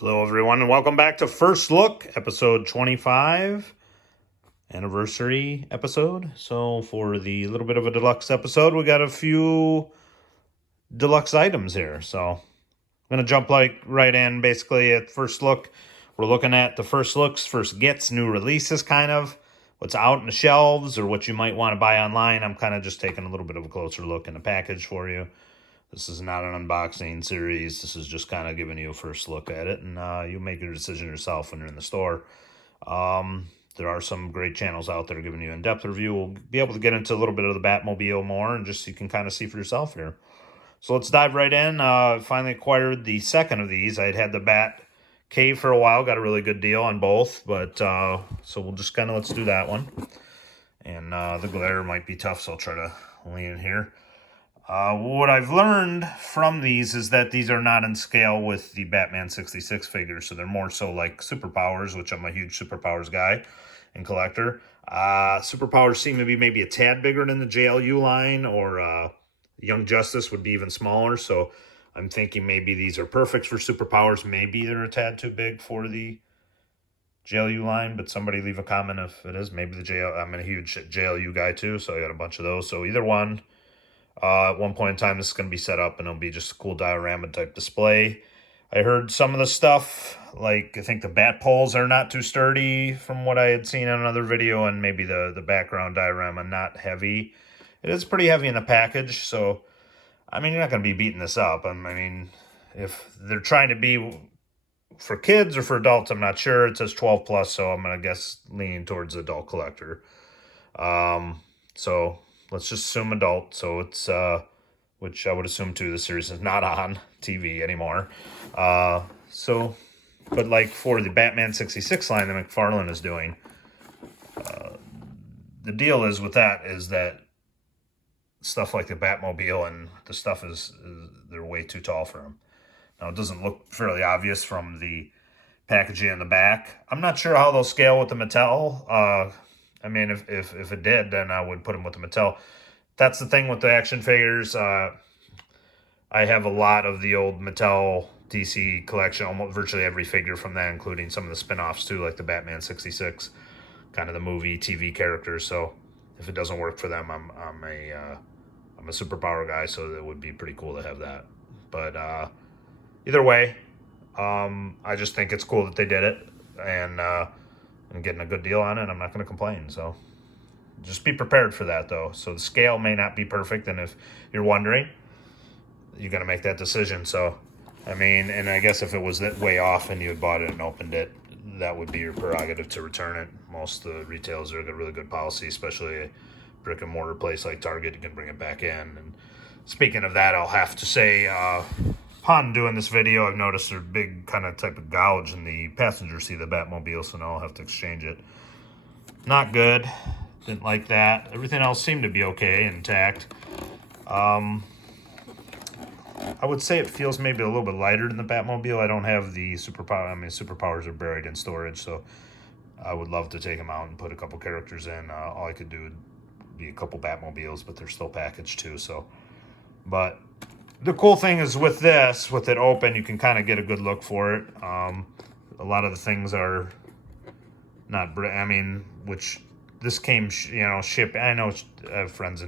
Hello, everyone, and welcome back to First Look, episode 25, anniversary episode. So, for the little bit of a deluxe episode, we got a few deluxe items here. So, I'm going to jump right in basically at First Look. We're looking at the First Looks, First Gets, new releases, kind of what's out in the shelves or what you might want to buy online. I'm kind of just taking a little bit of a closer look in the package for you. This is not an unboxing series. This is just kind of giving you a first look at it, and you make your decision yourself when you're in the store. There are some great channels out there giving you an in-depth review. We'll be able to get into a little bit of the Batmobile more, and just so you can kind of see for yourself here. So let's dive right in. Finally acquired the second of these. I had the Batcave for a while. Got a really good deal on both, but so we'll just kind of let's do that one. And the glare might be tough, so I'll try to lean in here. What I've learned from these is that these are not in scale with the Batman 66 figures, so they're more so like Superpowers, which I'm a huge Superpowers guy and collector. Superpowers seem to be maybe a tad bigger than the JLU line, or Young Justice would be even smaller, so I'm thinking maybe these are perfect for Superpowers. Maybe they're a tad too big for the JLU line, but somebody leave a comment if it is. Maybe I'm a huge JLU guy too, so I got a bunch of those, so either one. At one point in time, this is going to be set up, and it'll be just a cool diorama type display. I heard some of the stuff, like I think the bat poles are not too sturdy from what I had seen in another video, and maybe the background diorama not heavy. It is pretty heavy in the package, so I mean, you're not going to be beating this up. I mean, if they're trying to be for kids or for adults, I'm not sure. It says 12 plus, so I'm going to guess leaning towards adult collector. So let's just assume adult. So it's, which I would assume too, the series is not on TV anymore. But like for the Batman 66 line that McFarlane is doing, the deal is with that is that stuff like the Batmobile and the stuff is they're way too tall for him. Now, it doesn't look fairly obvious from the packaging in the back. I'm not sure how they'll scale with the Mattel. I mean, if it did, then I would put them with the Mattel. That's the thing with the action figures. I have a lot of the old Mattel DC collection, almost virtually every figure from that, including some of the spin-offs too, like the Batman 66, kind of the movie, TV characters. So if it doesn't work for them, I'm a superpower guy, so it would be pretty cool to have that. But either way, I just think it's cool that they did it, and I'm getting a good deal on it. I'm not going to complain. So just be prepared for that, though. So the scale may not be perfect, and if you're wondering, you got to make that decision. So, I mean, and I guess if it was that way off and you had bought it and opened it, that would be your prerogative to return it. Most of the retailers are a really good policy, especially a brick and mortar place like Target. You can bring it back in. And speaking of that, I'll have to say, upon doing this video, I've noticed there's a big kind of type of gouge in the passenger seat of the Batmobile, so now I'll have to exchange it. Not good. Didn't like that. Everything else seemed to be okay, intact. I would say it feels maybe a little bit lighter than the Batmobile. I don't have the superpower. I mean, superpowers are buried in storage, so I would love to take them out and put a couple characters in. All I could do would be a couple Batmobiles, but they're still packaged too. So, but the cool thing is with this, with it open, you can kind of get a good look for it. A lot of the things are not. I mean, which this came, shipped. I know I have friends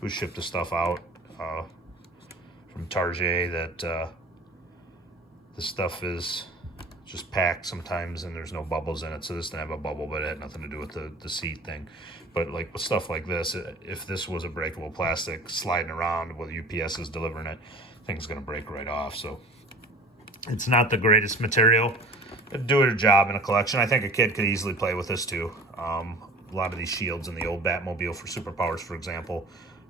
who shipped the stuff out. From Target that this stuff is just packed sometimes and there's no bubbles in it. So this didn't have a bubble, but it had nothing to do with the seat thing. But like with stuff like this, if this was a breakable plastic sliding around while UPS is delivering it, thing's going to break right off. So it's not the greatest material. It'd do a job in a collection. I think a kid could easily play with this too. A lot of these shields in the old Batmobile for Superpowers, for example,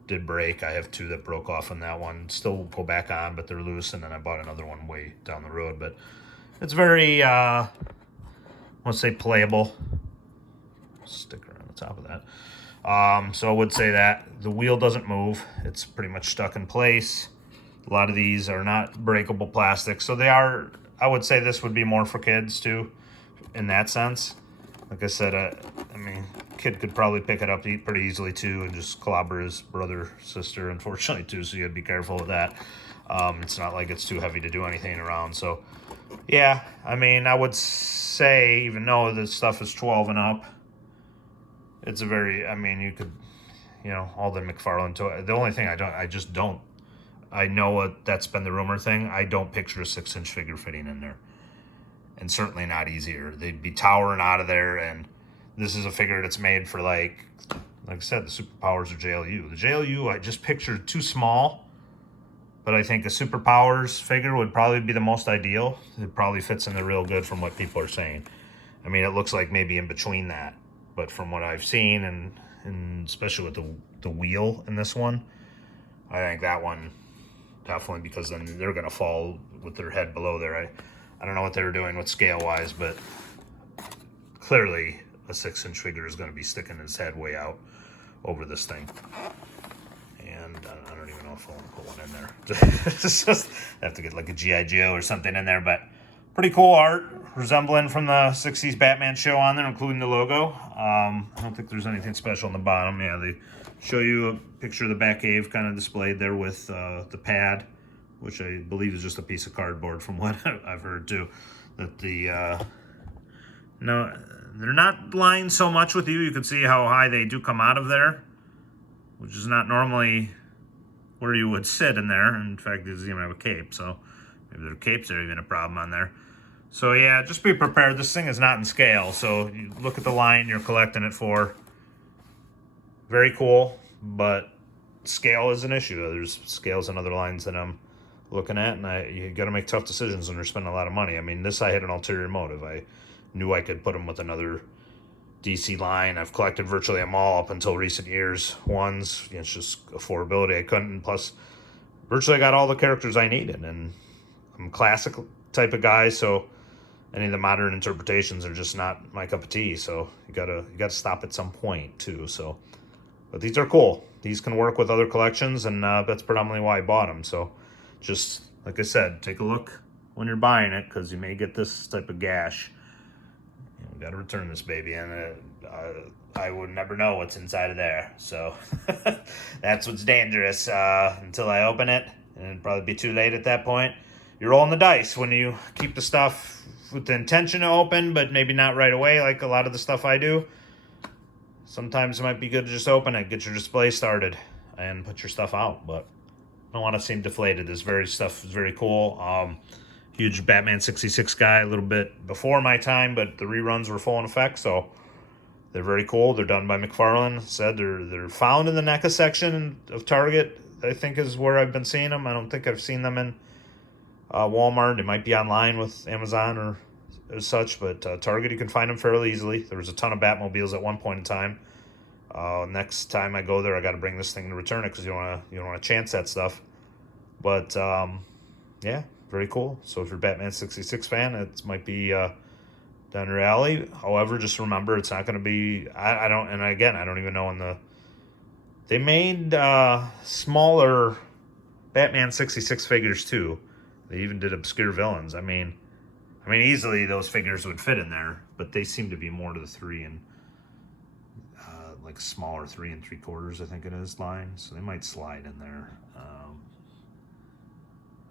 did break. I have two that broke off on that one. Still go back on, but they're loose, and then I bought another one way down the road. But it's very, let's say, playable. Sticker on the top of that. So I would say that the wheel doesn't move. It's pretty much stuck in place. A lot of these are not breakable plastic, so they are. I would say this would be more for kids too, in that sense. Like I said, I mean, kid could probably pick it up pretty easily too and just clobber his brother, sister, unfortunately too, so you gotta be careful of that. It's not like it's too heavy to do anything around, so Yeah, I mean, I would say, even though this stuff is 12 and up, it's a very, I mean, you could, you know, all the McFarlane toy. The only thing I just don't, I know what that's been the rumor thing. I don't picture a 6-inch figure fitting in there. And certainly not easier. They'd be towering out of there, and this is a figure that's made for, like I said, the Superpowers or JLU. The JLU I just pictured too small, but I think the Superpowers figure would probably be the most ideal. It probably fits in there real good from what people are saying. I mean, it looks like maybe in between that, but from what I've seen, and especially with the wheel in this one, I think that one definitely, because then they're going to fall with their head below there. I don't know what they were doing with scale-wise, but clearly a 6-inch figure is going to be sticking his head way out over this thing. And I don't even know if I want to put one in there. It's just, I have to get like a G.I. Joe or something in there, but pretty cool art, resembling from the 60s Batman show on there, including the logo. I don't think there's anything special on the bottom. Yeah, they show you a picture of the Batcave kind of displayed there with the pad, which I believe is just a piece of cardboard from what I've heard too. That the, no, they're not lined so much with you. You can see how high they do come out of there, which is not normally where you would sit in there. In fact, these even have a cape, so maybe their capes are even a problem on there. So yeah, just be prepared. This thing is not in scale, so you look at the line you're collecting it for. Very cool, but scale is an issue. There's scales and other lines that I'm looking at, and you got to make tough decisions when you're spending a lot of money. I mean, this I had an ulterior motive. I knew I could put them with another DC line. I've collected virtually them all up until recent years. Ones, it's just affordability. I couldn't. Plus, virtually I got all the characters I needed, and I'm a classic type of guy, so any of the modern interpretations are just not my cup of tea. So you gotta stop at some point too. So, but these are cool. These can work with other collections, and that's predominantly why I bought them. So, just like I said, take a look when you're buying it, because you may get this type of gash. You got to return this baby, and I would never know what's inside of there. So that's what's dangerous until I open it, and it'd probably be too late at that point. You're rolling the dice when you keep the stuff with the intention to open, but maybe not right away, like a lot of the stuff I do. Sometimes it might be good to just open it, get your display started, and put your stuff out. But I don't want to seem deflated. This stuff is very cool. Huge Batman 66 guy, a little bit before my time, but the reruns were full in effect, so they're very cool. They're done by McFarlane. Said they're found in the NECA section of Target, I think is where I've been seeing them. I don't think I've seen them in Walmart. It might be online with Amazon or as such, but Target, you can find them fairly easily. There was a ton of Batmobiles at one point in time. Next time I go there, I got to bring this thing to return it, because you don't want to chance that stuff. But yeah, very cool. So if you're a Batman 66 fan, it might be down your alley. However, just remember, it's not going to be. I don't even know when they made smaller Batman 66 figures too. They even did obscure villains. I mean, easily those figures would fit in there, but they seem to be more to the 3 and like smaller 3 3/4, I think it is, line. So they might slide in there.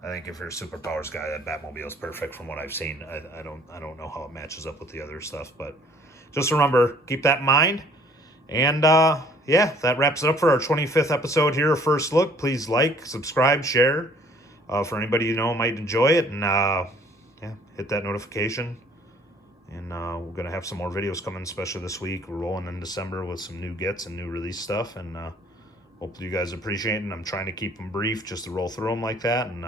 I think if you're a Superpowers guy, that Batmobile is perfect from what I've seen. I don't know how it matches up with the other stuff, but just remember, keep that in mind. And yeah, that wraps it up for our 25th episode here, First Look. Please like, subscribe, share. For anybody you know might enjoy it, and yeah, hit that notification. And we're gonna have some more videos coming, especially this week. We're rolling in December with some new gets and new release stuff, and hope you guys appreciate it. And I'm trying to keep them brief, just to roll through them like that, and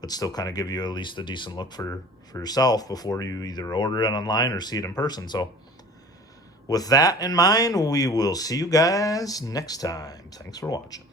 but still kind of give you at least a decent look for yourself before you either order it online or see it in person. So with that in mind, we will see you guys next time. Thanks for watching.